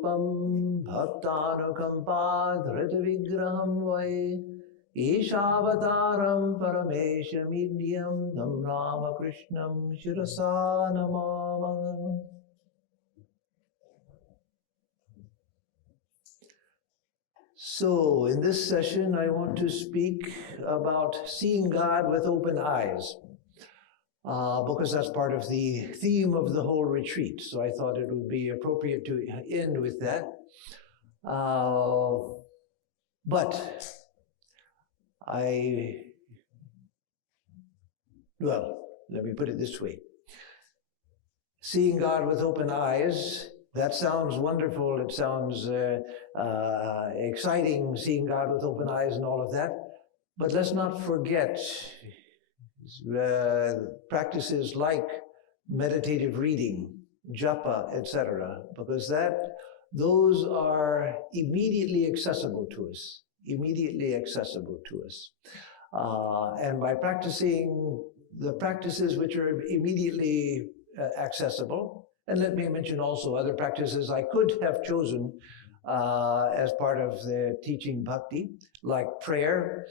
Rupam Bhaktanukampa Dhrita Vigraham Vai Ishavataram Parameshamidhyam Nam Ramakrishnam Shirasa Namama. So, in this session, I want to speak about seeing God with open eyes, because that's part of the theme of the whole retreat. So I thought it would be appropriate to end with that. But let me put it this way. Seeing God with open eyes, that sounds wonderful. It sounds exciting, seeing God with open eyes and all of that. But let's not forget practices like meditative reading, japa, etc., because those are immediately accessible to us, and by practicing the practices which are immediately accessible, and let me mention also other practices I could have chosen as part of the teaching bhakti, like prayer,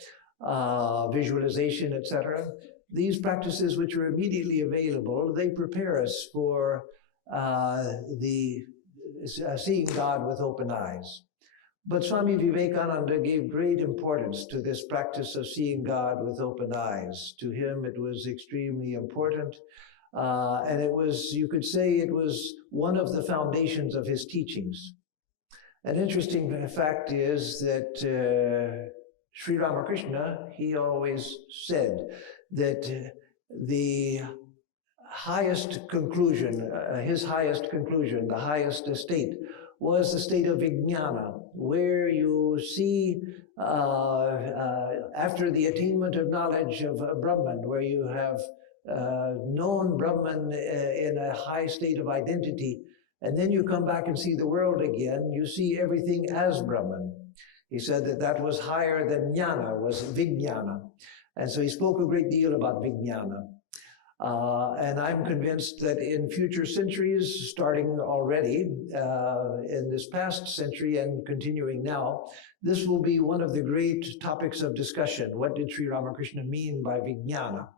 visualization, etc. These practices which are immediately available, they prepare us for seeing God with open eyes. But Swami Vivekananda gave great importance to this practice of seeing God with open eyes. To him, it was extremely important. And it was, you could say, it was one of the foundations of his teachings. An interesting fact is that Sri Ramakrishna, he always said that the highest conclusion, his highest conclusion, the highest state, was the state of vijnana, where you see, after the attainment of knowledge of Brahman, where you have known Brahman in a high state of identity, and then you come back and see the world again, you see everything as Brahman. He said that was higher than jnana, was vijnana. And so he spoke a great deal about vijnana. And I'm convinced that in future centuries, starting already in this past century and continuing now, this will be one of the great topics of discussion. What did Sri Ramakrishna mean by vijnana?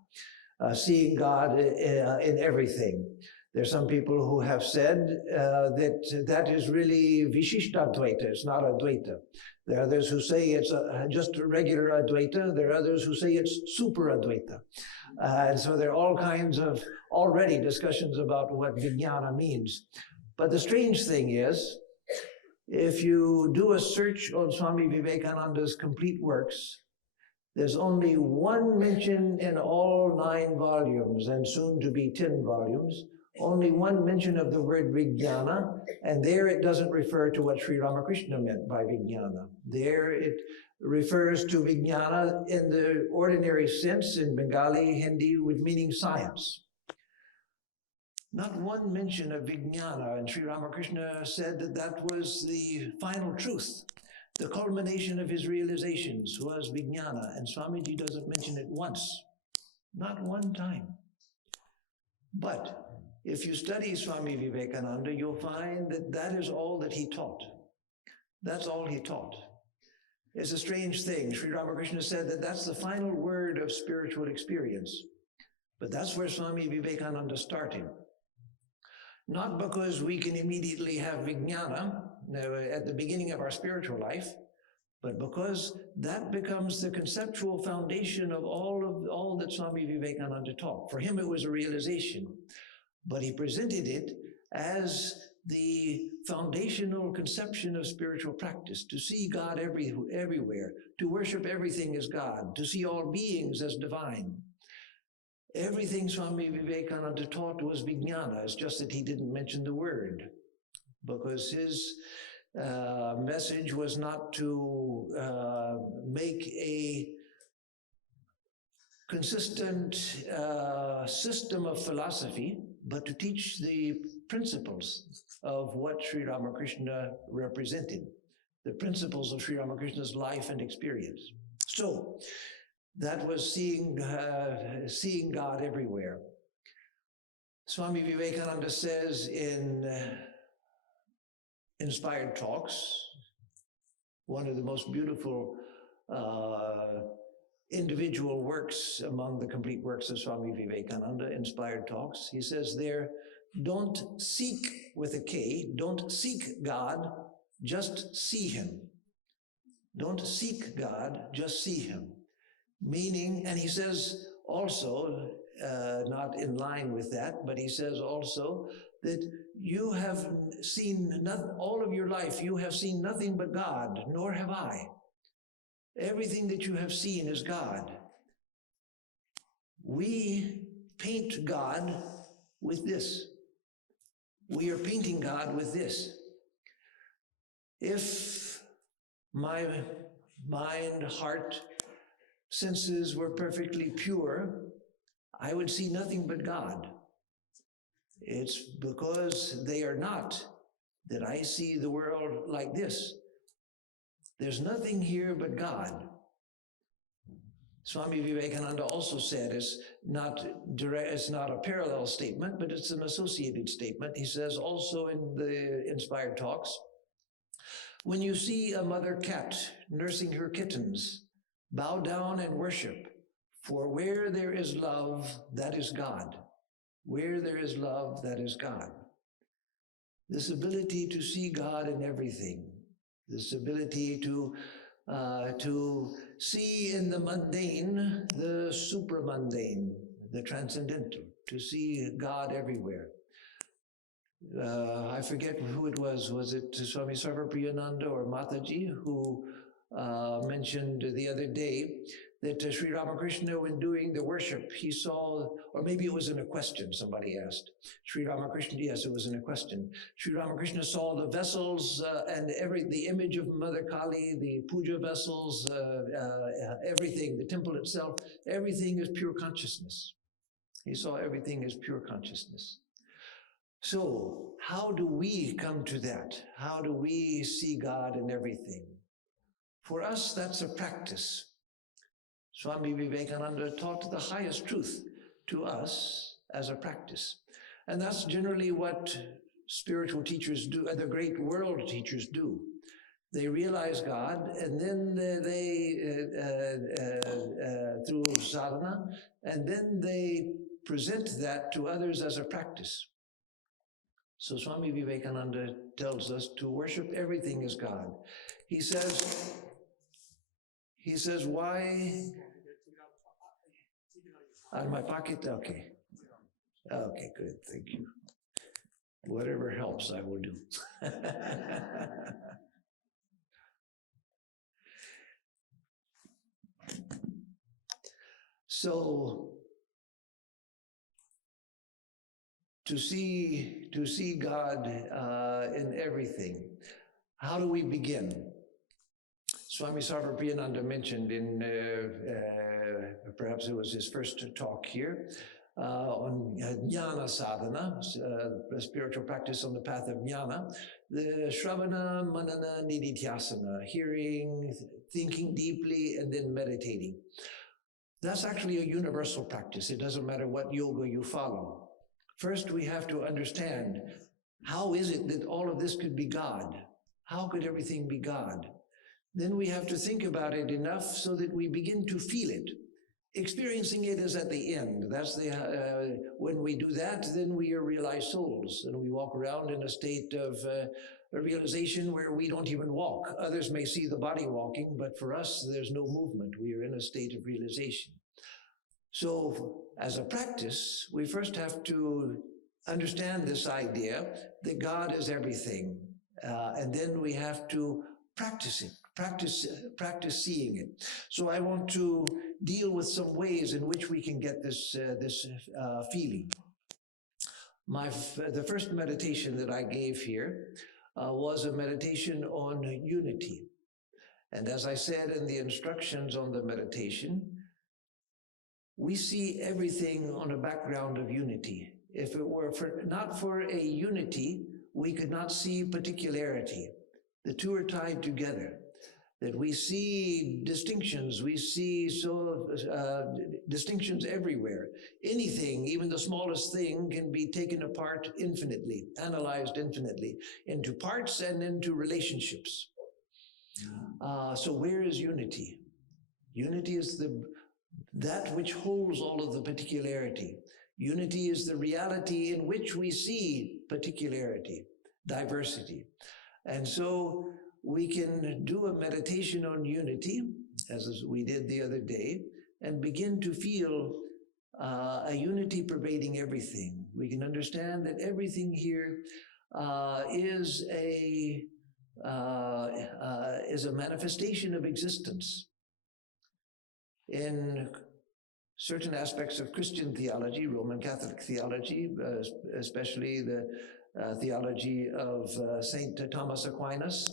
Seeing God in everything. There's some people who have said that is really Vishishtadvaita, it's not Advaita. There are others who say it's just a regular Advaita. There are others who say it's super Advaita. And so there are all kinds of already discussions about what vijnana means. But the strange thing is, if you do a search on Swami Vivekananda's complete works, there's only one mention in all 9 volumes, and soon to be 10 volumes, only one mention of the word vijnana, and there it doesn't refer to what Sri Ramakrishna meant by vijnana. There it refers to vijnana in the ordinary sense in Bengali, Hindi, with meaning science. Not one mention of vijnana, and Sri Ramakrishna said that was the final truth. The culmination of his realizations was vijnana, and Swamiji doesn't mention it once, not one time. But if you study Swami Vivekananda, you'll find that is all that he taught. That's all he taught. It's a strange thing. Sri Ramakrishna said that that's the final word of spiritual experience. But that's where Swami Vivekananda started. Not because we can immediately have vijnana at the beginning of our spiritual life, but because that becomes the conceptual foundation of all that Swami Vivekananda taught. For him, it was a realization. But he presented it as the foundational conception of spiritual practice, to see God everywhere, to worship everything as God, to see all beings as divine. Everything Swami Vivekananda taught was vijnana. It's just that he didn't mention the word, because his message was not to make a consistent system of philosophy, but to teach the principles of what Sri Ramakrishna represented, the principles of Sri Ramakrishna's life and experience. So that was seeing God everywhere. Swami Vivekananda says in inspired talks, one of the most beautiful individual works among the complete works of Swami Vivekananda, inspired talks. He says there, don't seek, with a K, don't seek God, just see him. Don't seek God, just see him. Meaning, and he says also, not in line with that, but he says also that you have seen nothing, all of your life, you have seen nothing but God, nor have I. Everything that you have seen is God. We paint God with this. We are painting God with this. If my mind, heart, senses were perfectly pure, I would see nothing but God. It's because they are not that I see the world like this. There's nothing here but God. Swami Vivekananda also said it's not a parallel statement, but it's an associated statement. He says also in the inspired talks, when you see a mother cat nursing her kittens, bow down and worship, for where there is love, that is God. Where there is love, that is God. This ability to see God in everything, this ability to see in the mundane, the supramundane, the transcendental, to see God everywhere. I forget who it was it Swami Atmarupananda or Mataji who mentioned the other day that Sri Ramakrishna, when doing the worship, he saw, or maybe it was in a question somebody asked, Sri Ramakrishna, yes, it was in a question. Sri Ramakrishna saw the vessels and the image of Mother Kali, the puja vessels, everything, the temple itself, everything is pure consciousness. He saw everything as pure consciousness. So how do we come to that? How do we see God in everything? For us, that's a practice. Swami Vivekananda taught the highest truth to us as a practice. And that's generally what spiritual teachers do, the great world teachers do. They realize God, and then through sadhana, and then they present that to others as a practice. So Swami Vivekananda tells us to worship everything as God. He says, why? Out of my pocket? Okay. Okay, good, thank you. Whatever helps, I will do. So, to see God in everything, how do we begin? Swami Atmarupananda mentioned in, perhaps it was his first talk here, on jnana sadhana, spiritual practice on the path of jnana, the shravana, manana, nididhyasana, hearing, thinking deeply, and then meditating. That's actually a universal practice. It doesn't matter what yoga you follow. First, we have to understand, how is it that all of this could be God? How could everything be God? Then we have to think about it enough so that we begin to feel it. Experiencing it is at the end. That's when we do that, then we are realized souls, and we walk around in a state of a realization where we don't even walk. Others may see the body walking, but for us, there's no movement. We are in a state of realization. So, as a practice, we first have to understand this idea that God is everything, and then we have to practice it. Practice seeing it. So I want to deal with some ways in which we can get this feeling. The first meditation that I gave here was a meditation on unity. And as I said in the instructions on the meditation, we see everything on a background of unity. If it were not for a unity, we could not see particularity. The two are tied together. that we see distinctions, we see distinctions everywhere. Anything, even the smallest thing, can be taken apart infinitely, analyzed infinitely, into parts and into relationships. So where is unity? Unity is that which holds all of the particularity. Unity is the reality in which we see particularity, diversity. And so we can do a meditation on unity, as we did the other day, and begin to feel a unity pervading everything. We can understand that everything here is a manifestation of existence. In certain aspects of Christian theology, Roman Catholic theology, especially the theology of Saint Thomas Aquinas,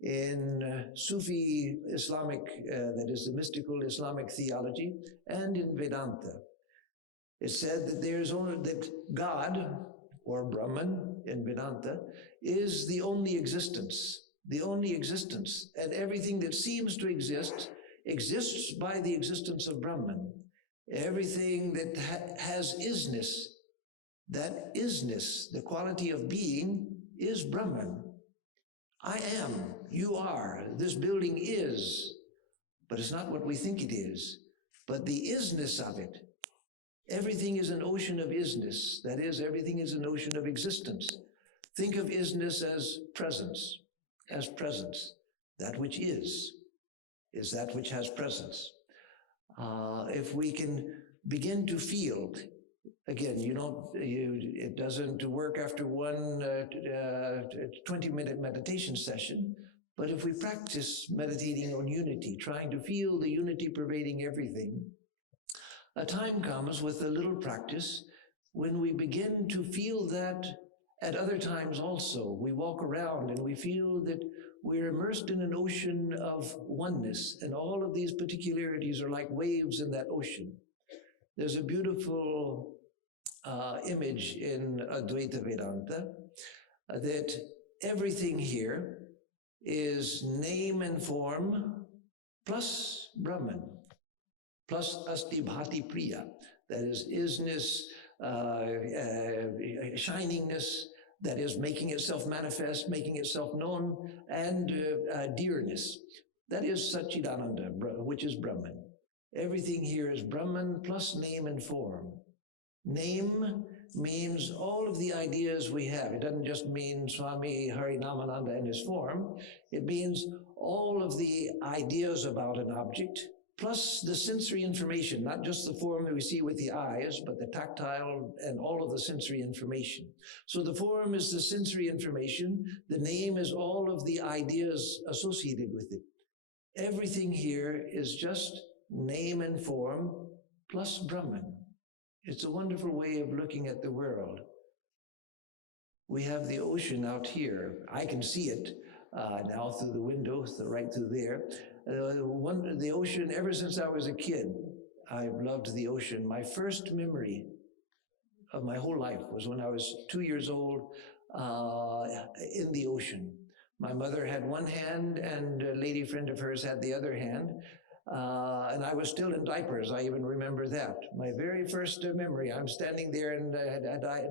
in Sufi Islamic, that is the mystical Islamic theology, and in Vedanta. It's said that that God, or Brahman in Vedanta, is the only existence, and everything that seems to exist exists by the existence of Brahman. Everything that has isness, that isness, the quality of being, is Brahman. I am, you are, this building is, but it's not what we think it is, but the isness of it. Everything is an ocean of isness. That is, everything is an ocean of existence. Think of isness as presence, That which is that which has presence. If we can begin to feel, again, it doesn't work after one 20-minute meditation session, but if we practice meditating on unity, trying to feel the unity pervading everything, a time comes with a little practice when we begin to feel that at other times also. We walk around and we feel that we're immersed in an ocean of oneness, and all of these particularities are like waves in that ocean. There's a beautiful image in Advaita Vedanta that everything here is name and form plus Brahman, plus asti bhati priya, that is isness, shiningness, that is making itself manifest, making itself known, and dearness. That is Satchidananda, which is Brahman. Everything here is Brahman plus name and form. Name means all of the ideas we have. It doesn't just mean Swami Harinamananda and his form. It means all of the ideas about an object, plus the sensory information, not just the form that we see with the eyes, but the tactile and all of the sensory information. So the form is the sensory information. The name is all of the ideas associated with it. Everything here is just name and form plus Brahman. It's a wonderful way of looking at the world. We have the ocean out here. I can see it now through the window, right through there. The ocean, ever since I was a kid, I've loved the ocean. My first memory of my whole life was when I was 2 years old in the ocean. My mother had one hand and a lady friend of hers had the other hand. And I was still in diapers. I even remember that. My very first memory, I'm standing there in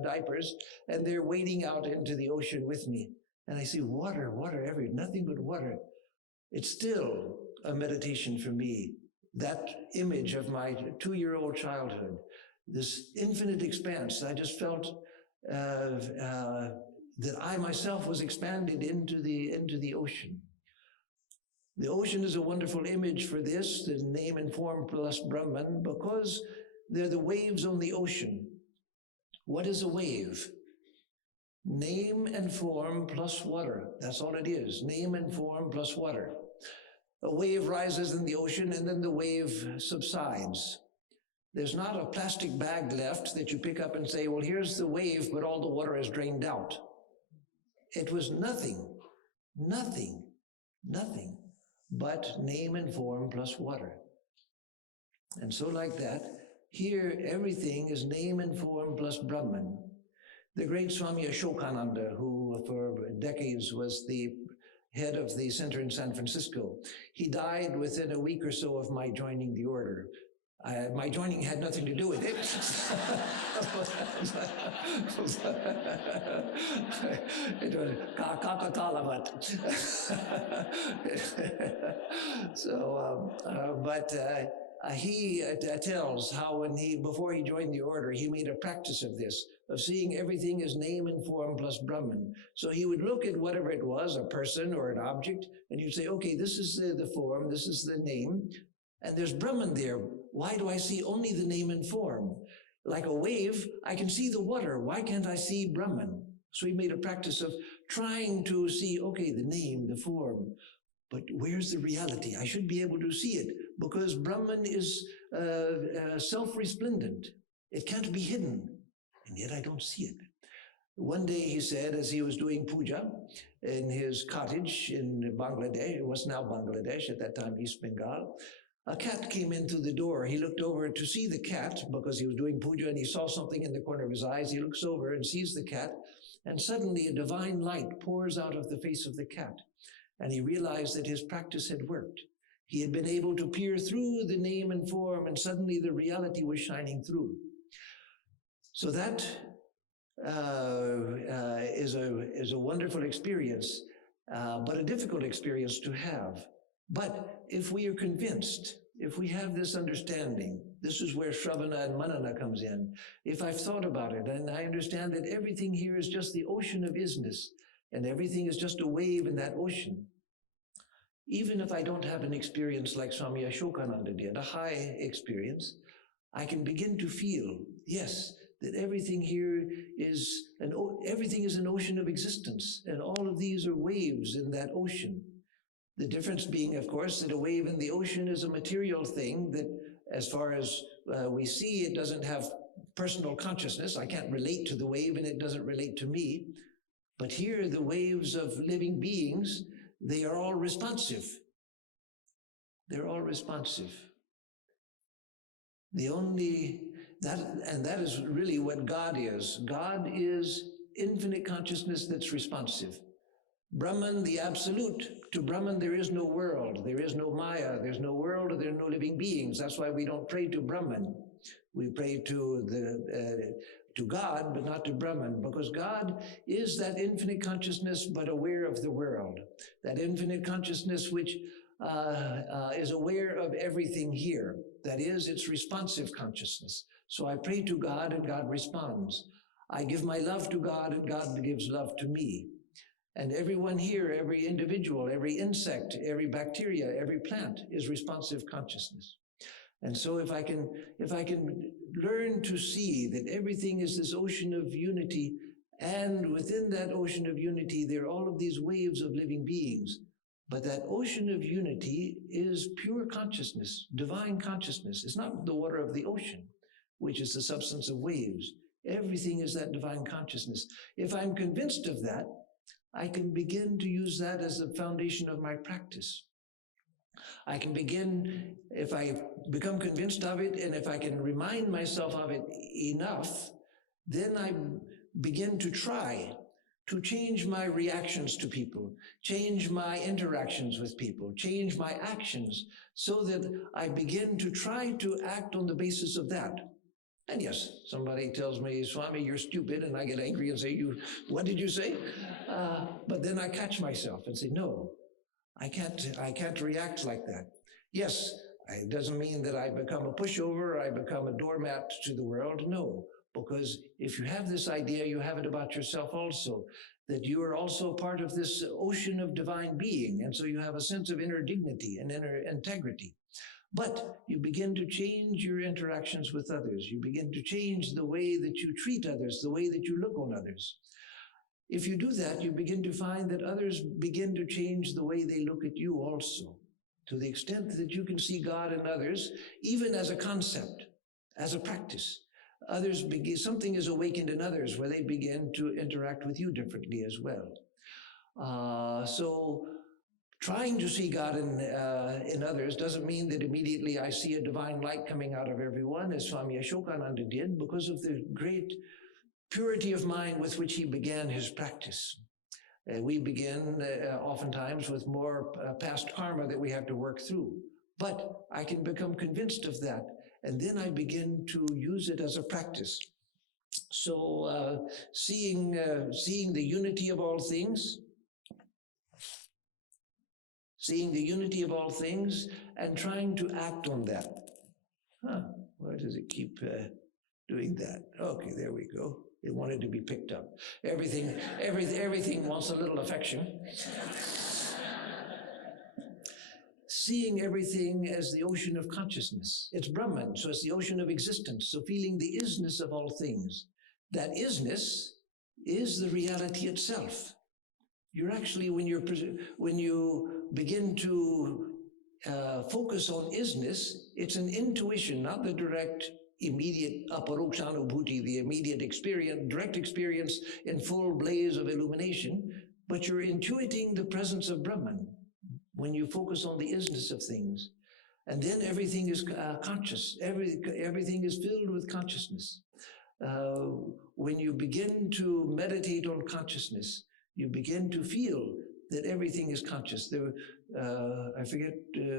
diapers, and they're wading out into the ocean with me. And I see water everywhere, nothing but water. It's still a meditation for me, that image of my 2-year-old childhood, this infinite expanse. I just felt that I myself was expanded into the ocean. The ocean is a wonderful image for this, the name and form plus Brahman, because they're the waves on the ocean. What is a wave? Name and form plus water. That's all it is, name and form plus water. A wave rises in the ocean and then the wave subsides. There's not a plastic bag left that you pick up and say, well, here's the wave, but all the water is drained out. It was nothing but name and form plus water. And so like that, here everything is name and form plus Brahman. The great Swami Ashokananda, who for decades was the head of the center in San Francisco. He died within a week or so of my joining the order. My joining had nothing to do with it. It was kakatalavat. He tells how before he joined the order, he made a practice of this, of seeing everything as name and form plus Brahman. So he would look at whatever it was, a person or an object, and he'd say, okay, this is the form, this is the name, and there's Brahman there. Why do I see only the name and form? Like a wave, I can see the water. Why can't I see Brahman? So he made a practice of trying to see, okay, the name, the form, but where's the reality? I should be able to see it because Brahman is self-resplendent. It can't be hidden, and yet I don't see it. One day he said, as he was doing puja in his cottage in Bangladesh, it was now Bangladesh, at that time East Bengal, a cat came in through the door. He looked over to see the cat because he was doing puja and he saw something in the corner of his eyes. He looks over and sees the cat, and suddenly a divine light pours out of the face of the cat. And he realized that his practice had worked. He had been able to peer through the name and form, and suddenly the reality was shining through. So that is a wonderful experience, but a difficult experience to have. But if we are convinced, if we have this understanding, this is where Shravana and Manana comes in. If I've thought about it and I understand that everything here is just the ocean of isness and everything is just a wave in that ocean, even if I don't have an experience like Swami Atmarupananda did, a high experience, I can begin to feel, yes, that everything here is everything is an ocean of existence, and all of these are waves in that ocean. The difference being, of course, that a wave in the ocean is a material thing that, as far as we see, it doesn't have personal consciousness. I can't relate to the wave and it doesn't relate to me. But here, the waves of living beings, they are all responsive. They're all responsive. That is really what God is. God is infinite consciousness that's responsive. Brahman, the absolute. To Brahman, there is no world, there is no Maya, there's no world, there are no living beings. That's why we don't pray to Brahman. We pray to God, but not to Brahman, because God is that infinite consciousness, but aware of the world. That infinite consciousness which is aware of everything here. That is, it's responsive consciousness. So I pray to God, and God responds. I give my love to God, and God gives love to me. And everyone here, every individual, every insect, every bacteria, every plant is responsive consciousness. And so if I can learn to see that everything is this ocean of unity, and within that ocean of unity, there are all of these waves of living beings, but that ocean of unity is pure consciousness, divine consciousness. It's not the water of the ocean, which is the substance of waves. Everything is that divine consciousness. If I'm convinced of that, I can begin to use that as the foundation of my practice. I can begin, if I become convinced of it, and if I can remind myself of it enough, then I begin to try to change my reactions to people, change my interactions with people, change my actions, so that I begin to try to act on the basis of that. And yes, somebody tells me, Swami, you're stupid, and I get angry and say, what did you say? But then I catch myself and say, no, I can't react like that. Yes, it doesn't mean that I become a pushover, I become a doormat to the world. No, because if you have this idea, you have it about yourself also, that you are also part of this ocean of divine being, and so you have a sense of inner dignity and inner integrity. But you begin to change your interactions with others. You begin to change the way that you treat others, the way that you look on others. If you do that, you begin to find that others begin to change the way they look at you also, to the extent that you can see God in others, even as a concept, as a practice. Something is awakened in others where they begin to interact with you differently as well. So trying to see God in others doesn't mean that immediately I see a divine light coming out of everyone, as Swami Atmarupananda did, because of the great purity of mind with which he began his practice. We begin oftentimes with more past karma that we have to work through. But I can become convinced of that, and then I begin to use it as a practice. So seeing the unity of all things, and trying to act on that. Why does it keep doing that? Okay, there we go. It wanted to be picked up. Everything wants a little affection. Seeing everything as the ocean of consciousness. It's Brahman, so it's the ocean of existence. So feeling the isness of all things. That isness is the reality itself. You're actually, when you begin to focus on isness, it's an intuition, not the direct, immediate aparokshanubhuti, the immediate experience, direct experience in full blaze of illumination, but you're intuiting the presence of Brahman when you focus on the isness of things. And then everything is conscious. Everything is filled with consciousness. When you begin to meditate on consciousness, you begin to feel that everything is conscious. I forget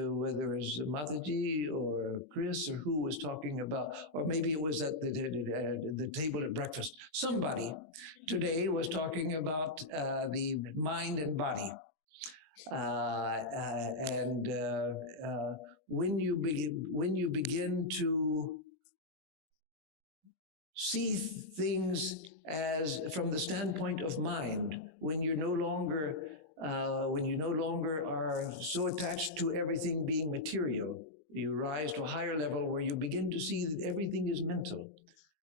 whether it was Mataji or Chris or who was talking about, or maybe it was at the table at breakfast. Somebody today was talking about the mind and body. When you begin to see things as from the standpoint of mind, when you no longer are so attached to everything being material, you rise to a higher level where you begin to see that everything is mental.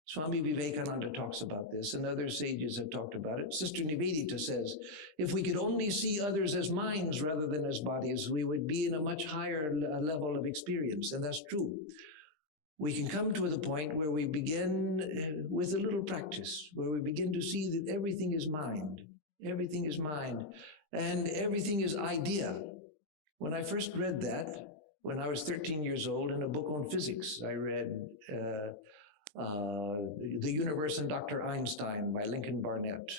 Swami Vivekananda talks about this, and other sages have talked about it. Sister Nivedita says, if we could only see others as minds rather than as bodies, we would be in a much higher level of experience, and that's true. We can come to the point where we begin with a little practice, where we begin to see that everything is mind. Everything is mind, and everything is idea. When I first read that, when I was 13 years old, in a book on physics, I read The Universe and Dr. Einstein by Lincoln Barnett.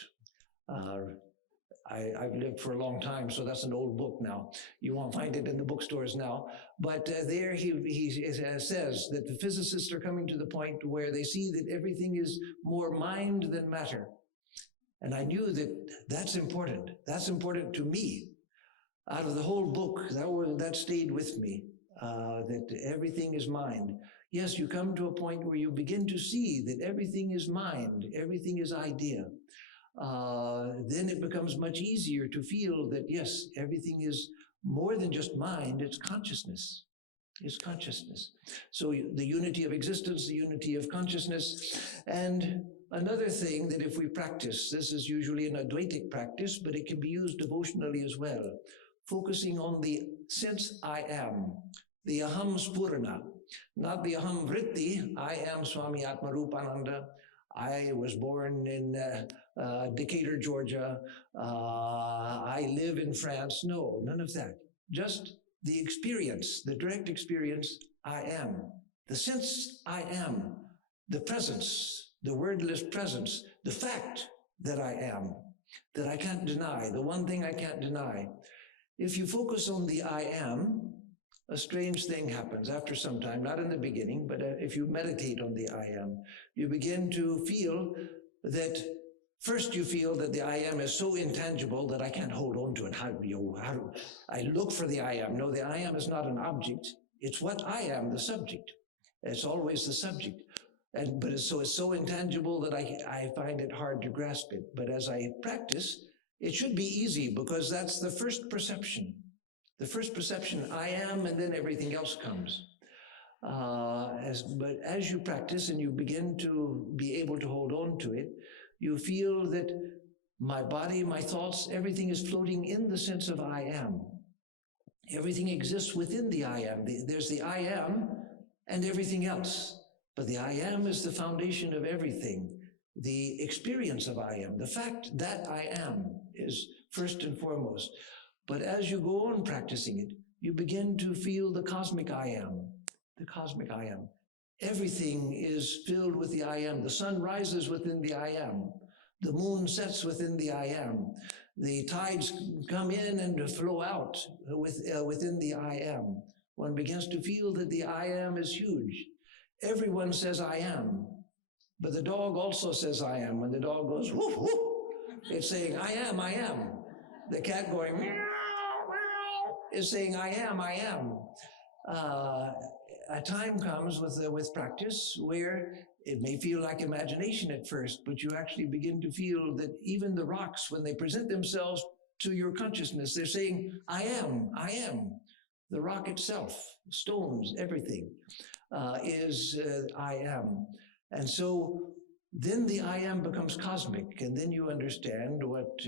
I've lived for a long time, so that's an old book now. You won't find it in the bookstores now. But there he says that the physicists are coming to the point where they see that everything is more mind than matter. And I knew that that's important. That's important to me. Out of the whole book, that stayed with me, that everything is mind. Yes, you come to a point where you begin to see that everything is mind, everything is idea. Then it becomes much easier to feel that, yes, everything is more than just mind, it's consciousness. It's consciousness. So the unity of existence, the unity of consciousness. And another thing that if we practice, this is usually an Advaitic practice, but it can be used devotionally as well, focusing on the sense I am, the aham spurana, not the aham vritti, I am Swami Atmarupananda, I was born in Decatur, Georgia, I live in France. No, none of that. Just the experience, the direct experience, I am. The sense I am, the presence, the wordless presence, the fact that I am, that I can't deny, the one thing I can't deny. If you focus on the I am, a strange thing happens after some time, not in the beginning, but if you meditate on the I am, you begin to feel that, first you feel that the I am is so intangible that I can't hold on to it. How do I look for the I am? No, the I am is not an object. It's what I am, the subject. It's always the subject. But it's so intangible that I find it hard to grasp it. But as I practice, it should be easy because that's the first perception. The first perception, I am, and then everything else comes. But as you practice and you begin to be able to hold on to it, you feel that my body, my thoughts, everything is floating in the sense of I am. Everything exists within the I am. There's the I am and everything else. But the I am is the foundation of everything. The experience of I am, the fact that I am is first and foremost. But as you go on practicing it, you begin to feel the cosmic I am, the cosmic I am. Everything is filled with the I am. The sun rises within the I am. The moon sets within the I am. The tides come in and flow out within the I am. One begins to feel that the I am is huge. Everyone says I am, but the dog also says I am. When the dog goes woof, woof, it's saying I am, I am. The cat going meow, meow, is saying I am, I am. A time comes with practice where it may feel like imagination at first, but you actually begin to feel that even the rocks, when they present themselves to your consciousness, they're saying, I am, I am. The rock itself, stones, everything is I am. And so then the I am becomes cosmic, and then you understand what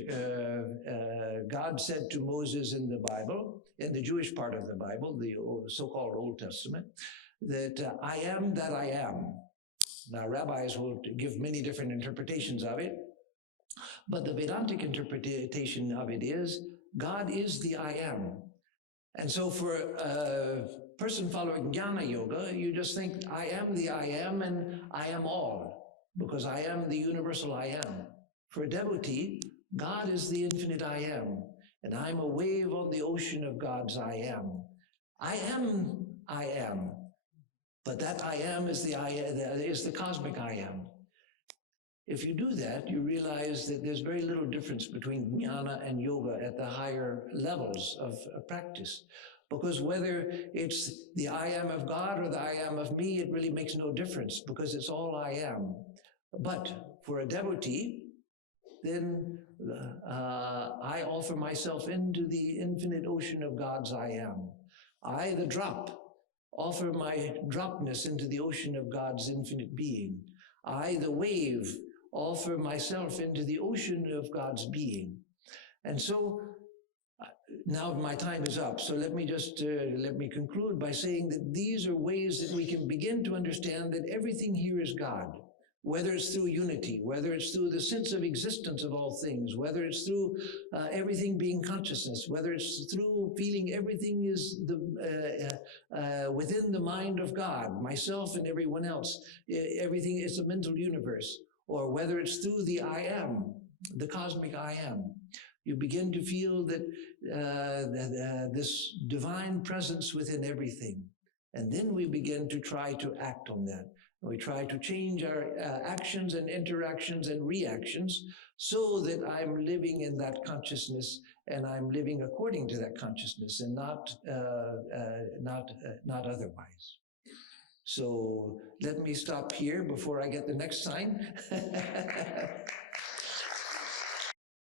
God said to Moses in the Bible, in the Jewish part of the Bible, the so-called Old Testament, that I am that I am. Now, rabbis will give many different interpretations of it, but the Vedantic interpretation of it is, God is the I am. And so for a person following Jnana Yoga, you just think, I am the I am, and I am all, because I am the universal I am. For a devotee, God is the infinite I am, and I'm a wave on the ocean of God's I am. I am. But that I am is the cosmic I am. If you do that, you realize that there's very little difference between jnana and yoga at the higher levels of practice. Because whether it's the I am of God or the I am of me, it really makes no difference, because it's all I am. But for a devotee, then I offer myself into the infinite ocean of God's I am. I, the drop, offer my dropness into the ocean of God's infinite being. I, the wave, offer myself into the ocean of God's being. And so now my time is up, so let me conclude by saying that these are ways that we can begin to understand that everything here is God. Whether it's through unity, whether it's through the sense of existence of all things, whether it's through everything being consciousness, whether it's through feeling everything is within the mind of God, myself and everyone else, everything is a mental universe, or whether it's through the I am, the cosmic I am, you begin to feel that this divine presence within everything. And then we begin to try to act on that. We try to change our actions and interactions and reactions so that I'm living in that consciousness, and I'm living according to that consciousness, and not otherwise. So let me stop here before I get the next sign.